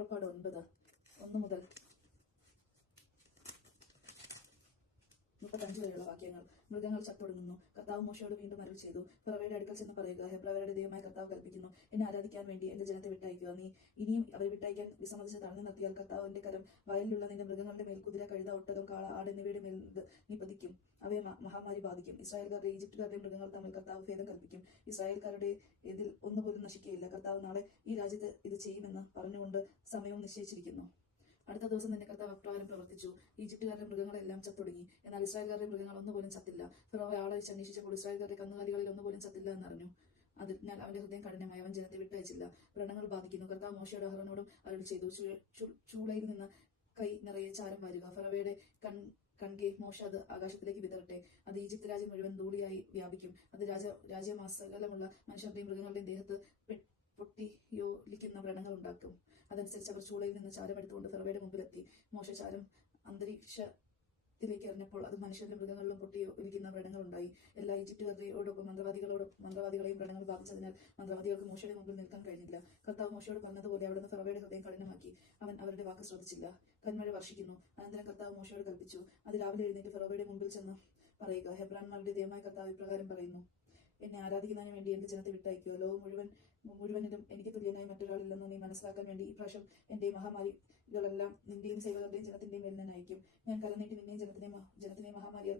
പുറപ്പാട് 9:1 മുതൽ 35 വരെയുള്ള വാക്യങ്ങൾ. മൃഗങ്ങൾ ചത്തൊടുങ്ങുന്നു. കർത്താവ് മോശയോട് വീണ്ടും അരുൾ ചെയ്തു, ഫറവയുടെ അടുക്കൽ ചെന്ന് പറയുക, ഹെബ്രായരുടെ ദൈവമായ കർത്താവ് കൽപ്പിക്കുന്നു, എന്നെ ആരാധിക്കാൻ വേണ്ടി എന്റെ ജനത്തെ വിട്ടയക്കുക. നീ ഇനിയും അവരെ വിട്ടയക്കാൻ വിസമ്മതിച്ച് തടഞ്ഞു നിർത്തിയാൽ കർത്താവിന്റെ കരം വയലിലുള്ള നിന്റെ മൃഗങ്ങളുടെ മേൽ, കുതിര, കഴുത, ഒട്ടകം, കാള, ആട് എന്നിവയുടെ മേൽ നീ പതിക്കും. അവയെ മഹാമാരി ബാധിക്കും. ഇസ്രായേൽക്കാരുടെ ഈജിപ്തുകാരുടെയും മൃഗങ്ങൾ തമ്മിൽ കർത്താവ് ഭേദം കൽപ്പിക്കും. ഇസ്രായേൽക്കാരുടെ ഇതിൽ ഒന്നുപോലും നശിക്കുകയില്ല. കർത്താവ് നാളെ ഈ രാജ്യത്ത് ഇത് ചെയ്യുമെന്ന് പറഞ്ഞുകൊണ്ട് സമയവും നിശ്ചയിച്ചിരിക്കുന്നു. അടുത്ത ദിവസം തന്നെ കർത്താവ് അപ്രകാരം പ്രവർത്തിച്ചു. ഈജിപ്തുകാരുടെ മൃഗങ്ങളെല്ലാം ചത്തൊടുങ്ങി. എന്നാൽ ഇസ്രായേൽക്കാരുടെ മൃഗങ്ങൾ ഒന്നുപോലും ചത്തില്ല. ഫറവ ആളയച്ച് അന്വേഷിച്ചപ്പോൾ ഇസ്രായേൽക്കാരുടെ കന്നുകാലികളിൽ ഒന്നുപോലും ചത്തില്ല എന്നറിഞ്ഞു. അതിനാൽ അവന്റെ ഹൃദയം കഠിനമായി. അവൻ ജനത്തെ വിട്ടയച്ചില്ല. വ്രണങ്ങൾ ബാധിക്കുന്നു. കർത്താവ് മോശയോടും അഹരോനോടും അരുളി ചെയ്തു, ചൂളയിൽ നിന്ന് കൈ നിറയെ ചാരം വാരുക. ഫറവയുടെ കൺകെ മോശ അത് ആകാശത്തിലേക്ക് വിതറട്ടെ. അത് ഈജിപ്ത് രാജ്യം മുഴുവൻ ധൂളിയായി വ്യാപിക്കും. അത് രാജ്യമാസകലമുള്ള മനുഷ്യരുടെയും മൃഗങ്ങളുടെയും ദേഹത്ത് പൊട്ടിയോലിക്കുന്ന വ്രണങ്ങൾ ഉണ്ടാക്കും. അതനുസരിച്ച് അവർ ചൂളയിൽ നിന്ന് ചാരം എടുത്തുകൊണ്ട് ഫറവയുടെ മുമ്പിലെത്തി. മോശ ചാരം അന്തരീക്ഷത്തിലേക്ക് എറിഞ്ഞപ്പോൾ അത് മനുഷ്യരുടെ മൃഗങ്ങളിലും പൊട്ടിയൊലിക്കുന്ന വ്രണങ്ങൾ ഉണ്ടായി. എല്ലാ ഈജിപ്തുകാരോടൊപ്പം മന്ത്രവാദികളെയും വ്രണങ്ങൾ ബാധിച്ചതിനാൽ മന്ത്രവാദികൾക്ക് മോശയുടെ മുമ്പിൽ നിൽക്കാൻ കഴിഞ്ഞില്ല. കർത്താവ് മോശയോട് പറഞ്ഞതുപോലെ അവിടുന്ന് ഫറവയുടെ ഹൃദയം കഠിനമാക്കി. അവൻ അവരുടെ വാക്ക് ശ്രദ്ധിച്ചില്ല. കന്മഴ വർഷിക്കുന്നു. അനന്തരം കർത്താവ് മോശയോട് കൽപ്പിച്ചു, അത് രാവിലെ എഴുന്നേറ്റ് ഫറവയുടെ മുമ്പിൽ ചെന്ന് പറയുക, ഹെബ്രാന്മാരുടെ ദൈവമായ കർത്താവ് ഇപ്രകാരം പറയുന്നു, എന്നെ ആരാധിക്കുന്നതിന് വേണ്ടി എന്റെ ജനത്തെ വിട്ടയക്കുക. ലോകം മുഴുവനെയും എനിക്ക് തുല്യനായി മറ്റൊരാളില്ലെന്ന് നീ മനസ്സിലാക്കാൻ വേണ്ടി ഈ പ്രാവശ്യം എന്റെ മഹാമാരികളെല്ലാം നിന്റെയും സേവകരുടെയും ജനത്തിന്റെയും മേൽ ഞാൻ അയക്കും. ഞാൻ കലനീട്ടി നിന്നെയും ജനത്തിനെയും മഹാമാരിയാൽ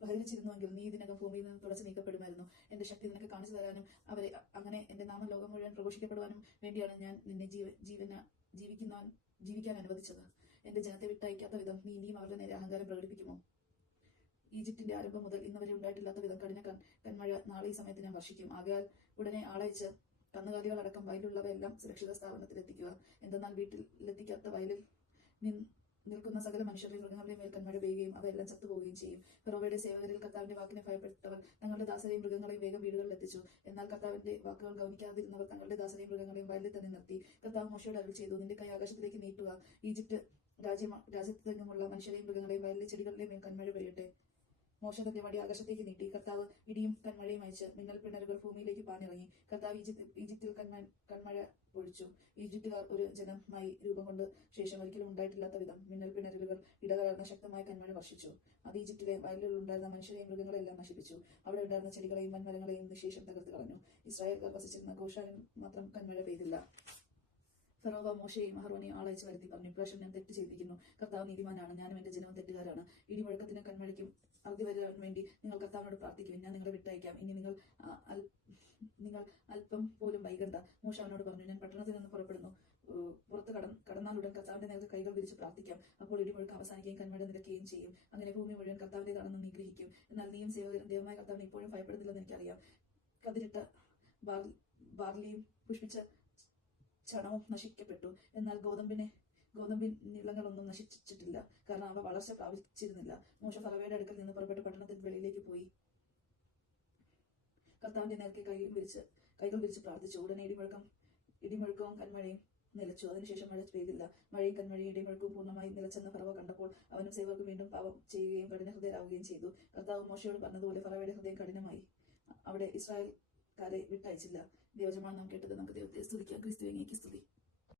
പ്രഹരിച്ചിരുന്നുവെങ്കിൽ നീ ഇതിനകം ഭൂമിയിൽ നിന്ന് തുടച്ചു നീക്കപ്പെടുമായിരുന്നു. എന്റെ ശക്തി നിനക്ക് കാണിച്ചു തരാനും അവരെ അങ്ങനെ എന്റെ നാമം ലോകം മുഴുവൻ പ്രഘോഷിക്കപ്പെടുവാനും വേണ്ടിയാണ് ഞാൻ നിന്നെ ജീവിക്കാൻ അനുവദിച്ചത്. എന്റെ ജനത്തെ വിട്ടയക്കാത്ത വിധം നീ ഇനിയും അവരുടെ നേരെ അഹങ്കാരം പ്രകടിപ്പിക്കുമോ? ഈജിപ്തിന്റെ ആരംഭം മുതൽ ഇന്നുവരെ ഉണ്ടായിട്ടില്ലാത്ത വിധം കന്മഴ നാളെ ഈ സമയത്ത് ഞാൻ വർഷിക്കും. ആകയാൽ ഉടനെ ആളയച്ച് കന്നുകാലികളടക്കം വയലുള്ളവയെല്ലാം സുരക്ഷിത സ്ഥാപനത്തിലെത്തിക്കുക. എന്തെന്നാൽ വീട്ടിലെത്തിക്കാത്ത വയലിൽ നിൽക്കുന്ന സകല മനുഷ്യരുടെയും മൃഗങ്ങളുടെയും മേൽ കന്മഴ പെയ്യുകയും അവയെല്ലാം ചത്തുപോവുകയും ചെയ്യും. ഫറവയുടെ സേവകരിൽ കർത്താവിന്റെ വാക്കിനെ ഭയപ്പെട്ടവർ തങ്ങളുടെ ദാസരെയും മൃഗങ്ങളെയും വേഗം വീടുകളിൽ എത്തിച്ചു. എന്നാൽ കർത്താവിന്റെ വാക്കുകൾ ഗൗനിക്കാതിരുന്നവർ തങ്ങളുടെ ദാസരെയും മൃഗങ്ങളെയും വയലിൽ തന്നെ നിർത്തി. കർത്താവ് മോശയോട് അരുളി ചെയ്തു, നിന്റെ കൈ ആകാശത്തിലേക്ക് നീട്ടുക. ഈജിപ്ത് രാജ്യത്തെങ്ങുമുള്ള മനുഷ്യരെയും മൃഗങ്ങളെയും വയലിലെ ചെടികളുടെയും മേൽ കന്മഴ പെയ്യട്ടെ. മോശ തന്റെ വടി ആകാശത്തേക്ക് നീട്ടി. കർത്താവ് ഇടിയും കന്മഴയും അയച്ച് മിന്നൽ പിണരുകൾ ഭൂമിയിലേക്ക് പാഞ്ഞിറങ്ങി. കർത്താവ് ഈജിപ്തിൽ കന്മഴ പൊഴിച്ചു. ഈജിപ്തുകാർ ഒരു ജനമായി രൂപം കൊണ്ട് ശേഷം ഒരിക്കലും ഉണ്ടായിട്ടില്ലാത്ത വിധം മിന്നൽ പിണരുകൾ ഇടകലർന്ന ശക്തമായ കന്മഴ വർഷിച്ചു. അത് ഈജിപ്തിലെ വയലുകളിൽ ഉണ്ടായിരുന്ന മനുഷ്യരെയും മൃഗങ്ങളെല്ലാം നശിപ്പിച്ചു. അവിടെ ഉണ്ടായിരുന്ന ചെടികളെയും വൻമരങ്ങളെയും നിശേഷം തകർത്ത് കളഞ്ഞു. ഇസ്രായേൽക്കാർ വസിച്ചിരുന്ന ഗോഷാനിൽ മാത്രം കന്മഴ പെയ്തില്ല. ഫറോവ മോശയെയും അഹരോനെയും ആളയച്ച് വരുത്തി പറഞ്ഞു, ഇപ്രാവശ്യം ഞാൻ തെറ്റ് ചെയ്തിരിക്കുന്നു. കർത്താവ് നീതിമാനാണ്, ഞാനും എന്റെ ജനവും തെറ്റുകാരാണ്. ഇടിമുഴക്കത്തിനും കന്മഴയ്ക്കും അറുതി വരാൻ വേണ്ടി നിങ്ങൾ കർത്താവിനോട് പ്രാർത്ഥിക്കും. ഞാൻ നിങ്ങളെ വിട്ടയക്കാം. ഇനി നിങ്ങൾ അല്പം പോലും വൈകണ്ട. മോശ അവനോട് പറഞ്ഞു, ഞാൻ പട്ടണത്തിൽ നിന്ന് പുറത്ത് കടന്നാലുടൻ കർത്താവിന്റെ നേർക്ക് കൈകൾ വിരിച്ച് പ്രാർത്ഥിക്കാം. അപ്പോൾ ഇടിമുഴക്കം അവസാനിക്കുകയും കന്മഴ നിലയ്ക്കുകയും ചെയ്യും. അങ്ങനെ ഭൂമി മുഴുവൻ കർത്താവിന്റേതാണെന്ന് നീ ഗ്രഹിക്കും. എന്നാൽ നീയും സേവകരും ദൈവമായ കർത്താവിനെ ഇപ്പോഴും ഭയപ്പെടുന്നില്ലെന്ന് എനിക്കറിയാം. കതിരിട്ട ബാർലിയും പുഷ്പിച്ച ചണവും നശിക്കപ്പെട്ടു. എന്നാൽ ഗോതമ്പിൻ നിലങ്ങളൊന്നും നശിച്ചിട്ടില്ല, കാരണം അവ വളർച്ച പ്രാപിച്ചിരുന്നില്ല. മോശ ഫറവയുടെ അടുക്കൽ നിന്ന് പുറപ്പെട്ട് പട്ടണത്തിന് വെളിയിലേക്ക് പോയി കർത്താവിന്റെ നേർക്ക് കൈകൾ വിരിച്ച് പ്രാർത്ഥിച്ചു. ഉടനെ ഇടിമുഴക്കവും കന്മഴയും നിലച്ചു. അതിനുശേഷം മഴ പെയ്തില്ല. മഴയും കന്മഴയും ഇടിമുഴക്കവും പൂർണ്ണമായി നിലച്ചെന്ന ഫറവ കണ്ടപ്പോൾ അവനും സേവകർക്കും വീണ്ടും പാപം ചെയ്യുകയും കഠിനഹൃദയരാവുകയും ചെയ്തു. കർത്താവ് മോശയോട് പറഞ്ഞതുപോലെ ഫറവയുടെ ഹൃദയം കഠിനമായി. അവിടെ ഇസ്രായേൽക്കാരെ വിട്ടയച്ചില്ല. ദൈവജനമാണ് നാം കേട്ടത്. നമുക്ക് ദൈവത്തെ സ്തുതിക്കാം. ക്രിസ്തുവിനെ സ്തുതി.